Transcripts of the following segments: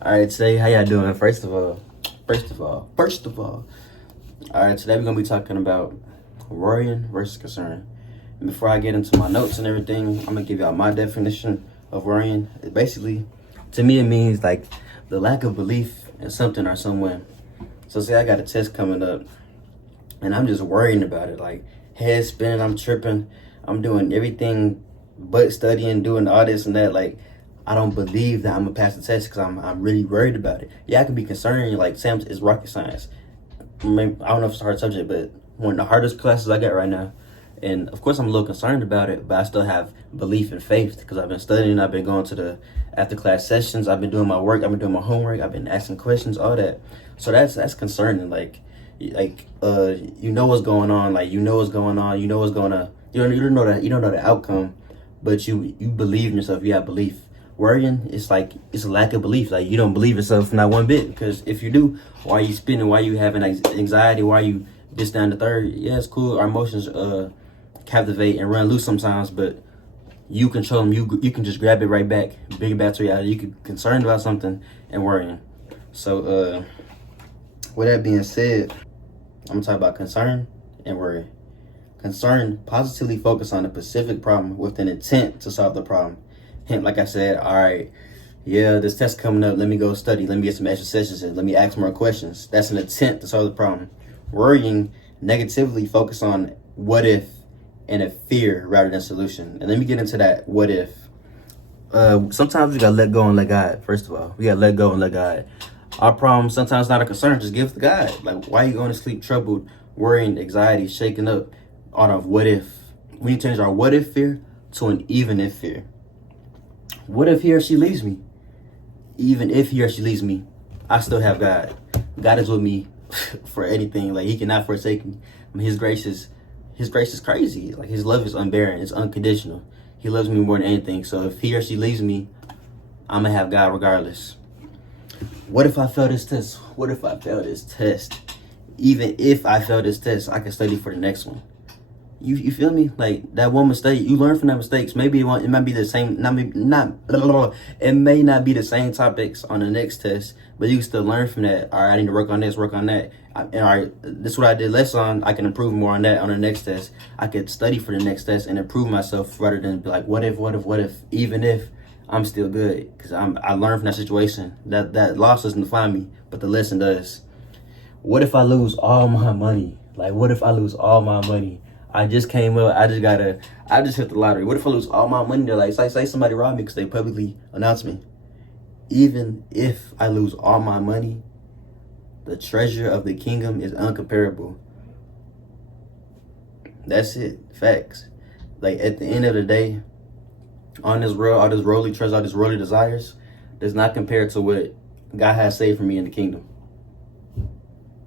All right, today, how y'all doing? First of all. All right, today we're gonna be talking about worrying versus concern. And before I get into my notes and everything, I'm gonna give y'all my definition of worrying. Basically, to me, it means like the lack of belief in something or someone. So say I got a test coming up, and I'm just worrying about it, like head spinning, I'm tripping, I'm doing everything but studying, doing all this and that, like. I don't believe that I'm gonna pass the test because I'm really worried about it. Yeah, I can be concerned. Like Sam is rocket science. I don't know if it's a hard subject, but one of the hardest classes I got right now. And of course, I'm a little concerned about it, but I still have belief and faith because I've been studying. I've been going to the after class sessions. I've been doing my work. I've been doing my homework. I've been asking questions, all that. So that's concerning. You know what's going on. Like you know what's going on. You know what's gonna. You don't know that. You don't know the outcome, but you believe in yourself. You have belief. Worrying is like it's a lack of belief. Like you don't believe yourself not one bit. Because if you do, why are you spinning? Why are you having anxiety? Why are you this down the third? Yeah, it's cool. Our emotions captivate and run loose sometimes, but you control them. You can just grab it right back, bring it back to reality. You can concerned about something and worrying. So with that being said, I'm gonna talk about concern and worry. Concern positively focus on a specific problem with an intent to solve the problem. Hint, like I said, all right, yeah, this test coming up. Let me go study. Let me get some extra sessions in. Let me ask more questions. That's an attempt to solve the problem. Worrying negatively focus on what if and a fear rather than solution. And let me get into that what if. Sometimes we gotta let go and let God. First of all, we gotta let go and let God. Our problem sometimes not a concern. Just give it to God. Like, why are you going to sleep troubled, worrying, anxiety, shaking up out of what if? We need to change our what if fear to an even if fear. What if he or she leaves me? Even if he or she leaves me, I still have God. God is with me for anything. Like he cannot forsake me. I mean, his grace is crazy. Like his love is unbearing. It's unconditional. He loves me more than anything. So if he or she leaves me, I'm gonna have God regardless. What if I fail this test? What if I fail this test? Even if I fail this test, I can study for the next one. You feel me? Like that one mistake, you learn from that mistakes. Maybe it might be the same. It may not be the same topics on the next test, but you can still learn from that. All right, I need to work on this, work on that. And all right, this is what I did less on. I can improve more on that on the next test. I could study for the next test and improve myself rather than be like, what if, even if I'm still good because I learned from that situation. That loss doesn't define me, but the lesson does. What if I lose all my money? Like, what if I lose all my money? I just came up. I just hit the lottery. What if I lose all my money? They're like, say somebody robbed me because they publicly announced me. Even if I lose all my money, the treasure of the kingdom is uncomparable. That's it. Facts. Like at the end of the day, on this world, all this worldly treasure, all these worldly desires, does not compare to what God has saved for me in the kingdom.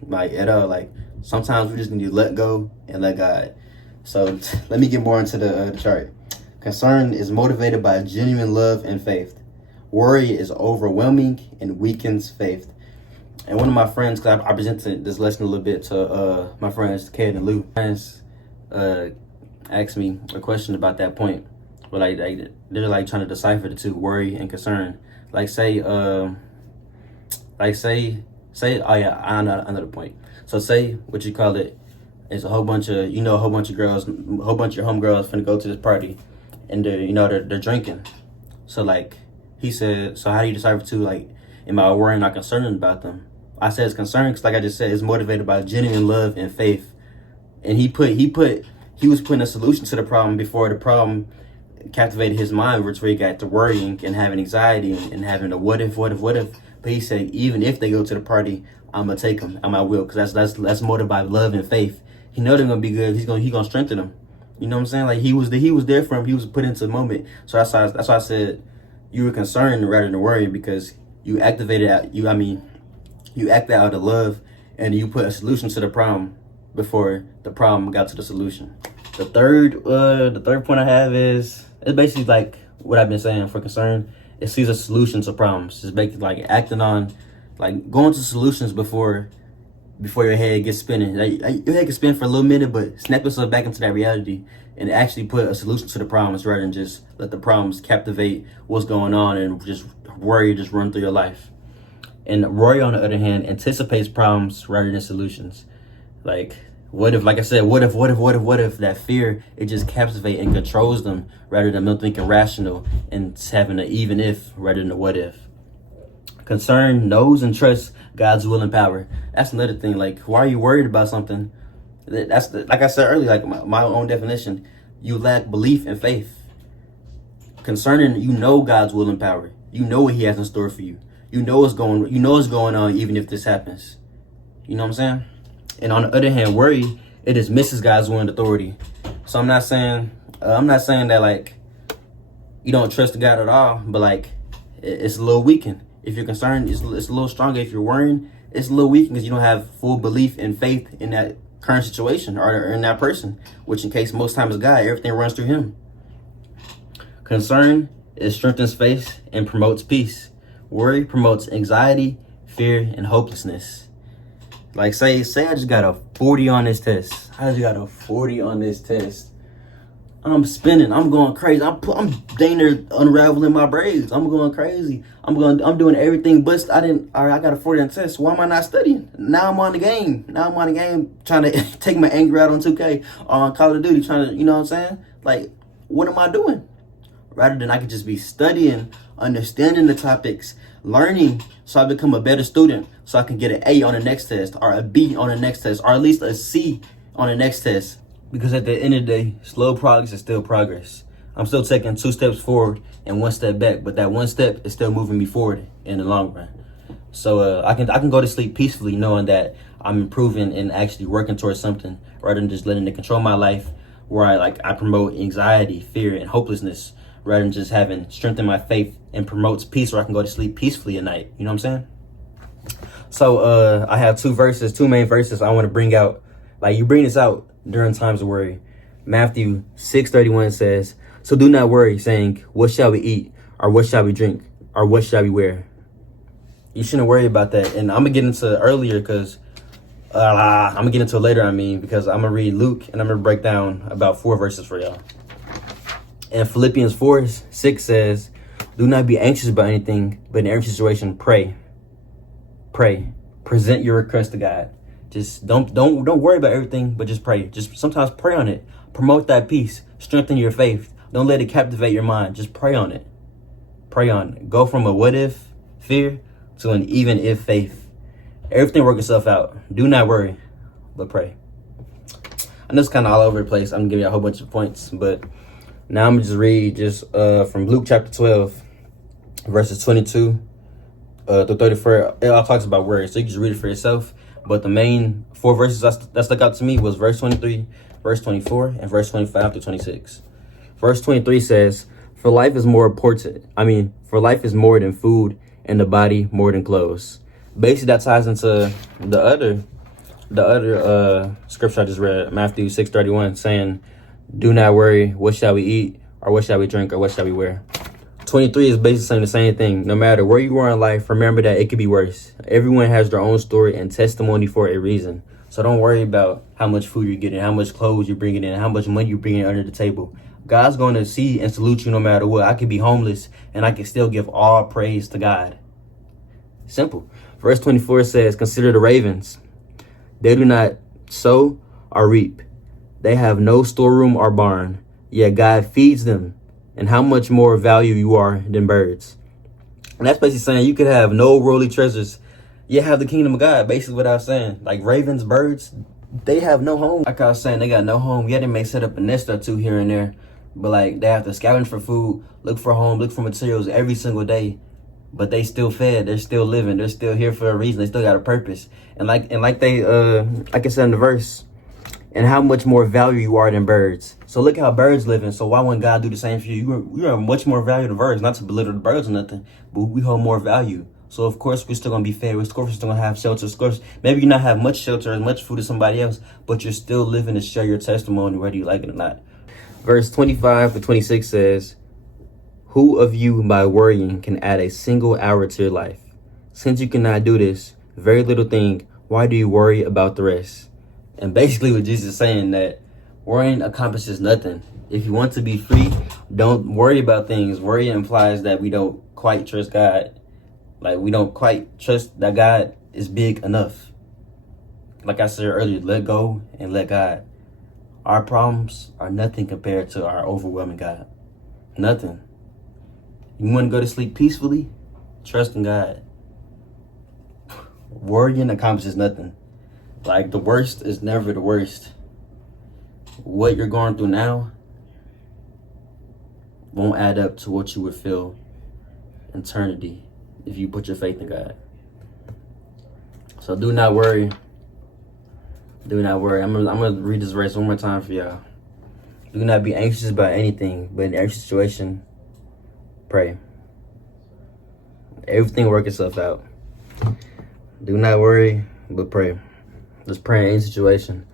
Like at all. Like sometimes we just need to let go and let God. So let me get more into the chart. Concern is motivated by genuine love and faith. Worry is overwhelming and weakens faith. And one of my friends, because I presented this lesson a little bit to my friends, Ked and Lou, friends asked me a question about that point. But they're like trying to decipher the two, worry and concern. Like say, oh yeah, I know the point. So say what you call it. It's a whole bunch of girls, a whole bunch of your homegirls finna go to this party, and they're drinking. So like he said, so how do you decipher two? Like, am I worrying or concerned about them? I said it's concerned because, like I just said, it's motivated by genuine love and faith. And he was putting a solution to the problem before the problem captivated his mind, which where he got to worrying and having anxiety and having a what if. But he said even if they go to the party, I'm gonna take them. I will, because that's motivated by love and faith. He know they're gonna be good. He's gonna strengthen them. You know what I'm saying? Like he was there for him. He was put into the moment. So that's why I said you were concerned rather than worried, because you activated you acted out of love and you put a solution to the problem before the problem got to the solution. The third point I have is it's basically like what I've been saying for concern. It sees a solution to problems. It's basically like acting on, like going to solutions before your head gets spinning. Like, your head can spin for a little minute, but snap yourself back into that reality and actually put a solution to the problems rather than just let the problems captivate what's going on and just worry, just run through your life. And worry, on the other hand, anticipates problems rather than solutions. Like, what if, like I said, what if that fear, it just captivates and controls them rather than them thinking rational and having an even if rather than a what if. Concern knows and trusts God's will and power. That's another thing. Like, why are you worried about something? That's like I said earlier, like my own definition. You lack belief and faith. Concerning, you know God's will and power. You know what He has in store for you. You know what's going on, even if this happens. You know what I'm saying? And on the other hand, worry, it dismisses God's will and authority. So I'm not saying that like you don't trust God at all, but like it's a little weakened. If you're concerned, it's a little stronger. If you're worrying, it's a little weakened because you don't have full belief and faith in that current situation or in that person, which in case most times is God, everything runs through Him. Concern, it strengthens faith and promotes peace. Worry promotes anxiety, fear, and hopelessness. Like say I just got a 40 on this test. I just got a 40 on this test. I'm spinning. I'm going crazy. I'm dang near unraveling my braids. I'm going crazy. I'm doing everything, but I got a 40 on the test. Why am I not studying? Now I'm on the game. Trying to take my anger out on 2K, on Call of Duty, trying to, you know what I'm saying? Like, what am I doing? Rather than I could just be studying, understanding the topics, learning, so I become a better student, so I can get an A on the next test, or a B on the next test, or at least a C on the next test. Because at the end of the day, slow progress is still progress. I'm still taking 2 steps forward and 1 step back, but that 1 step is still moving me forward in the long run. So I can go to sleep peacefully knowing that I'm improving and actually working towards something, rather than just letting it control my life, where I promote anxiety, fear, and hopelessness, rather than just having strengthened my faith and promotes peace, where I can go to sleep peacefully at night. You know what I'm saying? So I have 2 main verses I want to bring out. Like, you bring this out during times of worry. Matthew 6:31 says, "So do not worry, saying, what shall we eat? Or what shall we drink? Or what shall we wear?" You shouldn't worry about that. And I'm going to get into earlier because I'm going to get into it later, because I'm going to read Luke and I'm going to break down about 4 verses for y'all. And Philippians 4:6 says, "Do not be anxious about anything, but in every situation, pray. Pray. Present your request to God." Just don't worry about everything, but just pray. Just sometimes pray on it. Promote that peace. Strengthen your faith. Don't let it captivate your mind. Just pray on it. Pray on it. Go from a what if fear to an even if faith. Everything works itself out. Do not worry, but pray. I know it's kind of all over the place. I'm gonna give you a whole bunch of points, but now I'm gonna just read from Luke chapter 12, verses 22 to 34. It all talks about worry, so you can just read it for yourself. But the main 4 verses that stuck out to me was verse 23, verse 24, and verse 25 to 26. Verse 23 says, for life is more than food, and the body more than clothes." Basically, that ties into the other scripture I just read, Matthew 6:31, saying, "Do not worry, what shall we eat, or what shall we drink, or what shall we wear?" 23 is basically saying the same thing. No matter where you are in life, remember that it could be worse. Everyone has their own story and testimony for a reason. So don't worry about how much food you're getting, how much clothes you're bringing in, how much money you're bringing under the table. God's going to see and salute you no matter what. I could be homeless and I can still give all praise to God. Simple. Verse 24 says, "Consider the ravens. They do not sow or reap. They have no storeroom or barn, yet God feeds them. And how much more value you are than birds." And that's basically saying you could have no worldly treasures, yet have the kingdom of God. Basically what I was saying. Like ravens, birds, they have no home. Like I was saying, they got no home. Yeah, they may set up a nest or 2 here and there, but like they have to scavenge for food, look for home, look for materials every single day. But they still fed, they're still living, they're still here for a reason, they still got a purpose. And like I said in the verse, and how much more value you are than birds. So look how birds living. So why wouldn't God do the same for you? You are much more value than birds. Not to belittle the birds or nothing, but we hold more value. So of course we're still gonna be fed. Of course we're still gonna have shelter. Of course, maybe you not have much shelter, as much food as somebody else, but you're still living to share your testimony, whether you like it or not. Verse 25 to 26 says, "Who of you by worrying can add a single hour to your life? Since you cannot do this very little thing, why do you worry about the rest?" And basically what Jesus is saying, that worrying accomplishes nothing. If you want to be free, don't worry about things. Worry implies that we don't quite trust God. Like, we don't quite trust that God is big enough. Like I said earlier, let go and let God. Our problems are nothing compared to our overwhelming God. Nothing. You want to go to sleep peacefully? Trust in God. Worrying accomplishes nothing. Like, the worst is never the worst. What you're going through now won't add up to what you would feel eternity if you put your faith in God. So do not worry. Do not worry. I'm gonna read this verse one more time for y'all. Do not be anxious about anything, but in every situation, pray. Everything will work itself out. Do not worry, but pray. Just pray in any situation.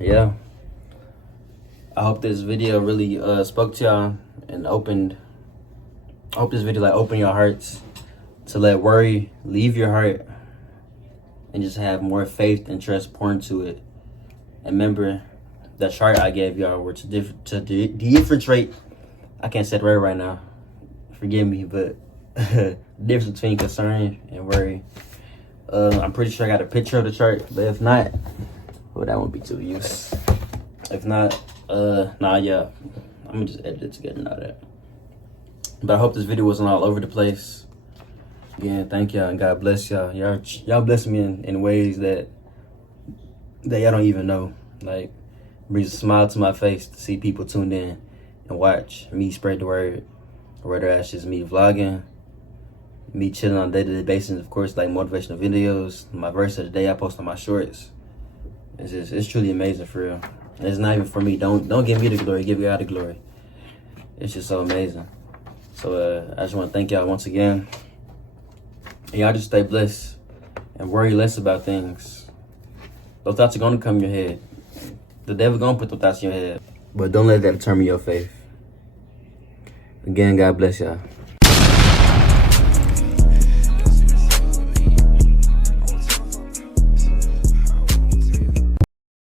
Yeah. I hope this video really spoke to y'all and opened. I hope this video like opened your hearts to let worry leave your heart and just have more faith and trust pour into it. And remember, that chart I gave y'all were to differentiate. I can't say the word right now. Forgive me, but the difference between concern and worry. I'm pretty sure I got a picture of the chart, but if not, well, that won't be too use. If not, yeah, I'm gonna just edit it together and all that. But I hope this video wasn't all over the place. Again, thank y'all and God bless y'all. Y'all bless me in ways that y'all don't even know. Like, brings a smile to my face to see people tuned in and watch me spread the word. Whether that's just me vlogging, me chilling on a day-to-day basis, of course, like motivational videos, my verse of the day I post on my shorts. It's truly amazing, for real. And it's not even for me. Don't give me the glory, give God the glory. It's just so amazing. So I just want to thank y'all once again. And y'all just stay blessed and worry less about things. Those thoughts are gonna come in your head. The devil gonna put those thoughts in your head. But don't let that determine your faith. Again, God bless y'all.